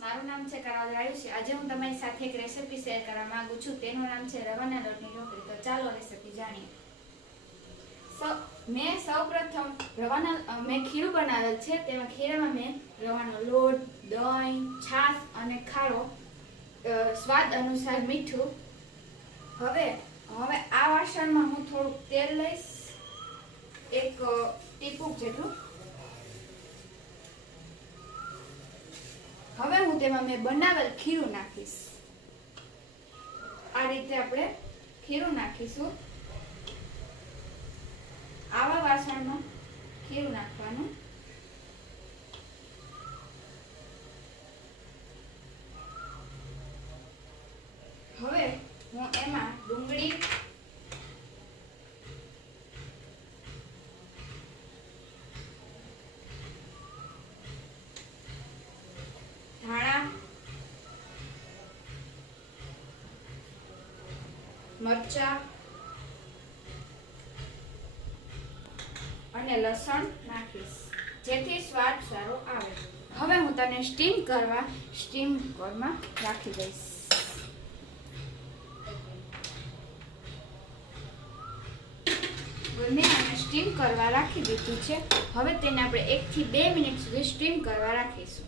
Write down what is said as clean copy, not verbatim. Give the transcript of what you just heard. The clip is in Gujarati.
મારું નામ છે કરાવલ આયુષી। આજે હું તમારી સાથે એક રેસીપી શેર કરવા માંગુ છું। તેનું નામ છે રવાના લોટની ઢોકળી। તો ચાલો રેસીપી જાણીએ। મેં સૌપ્રથમ મેં ખીરું બનાવેલ છે। તેમાં ખીરામાં મેં રવાનો લોટ, દહીં, છાશ અને ખારો, સ્વાદ અનુસાર મીઠું। હવે આ વાસણમાં હું થોડુંક તેલ લઈશ, એક ટીપું જેટલું। હવે હું તેમાં મેં બનાવેલ ખીરું નાખીશ। આ રીતે આપણે ખીરું નાખીશું। આવા વાસણમાં ખીરું નાખવાનું। હવે હું એમાં ડુંગળી, ધાણા, મરચાં અને લસણ નાખીશ, જેથી સ્વાદ સારો આવે। હવે હું તેને સ્ટીમ કુકરમાં રાખી દઈશ। મેં આને સ્ટીમ કરવા રાખી દીધું છે। હવે તેને આપણે 1 થી 2 મિનિટ સુધી સ્ટીમ કરવા રાખીશું।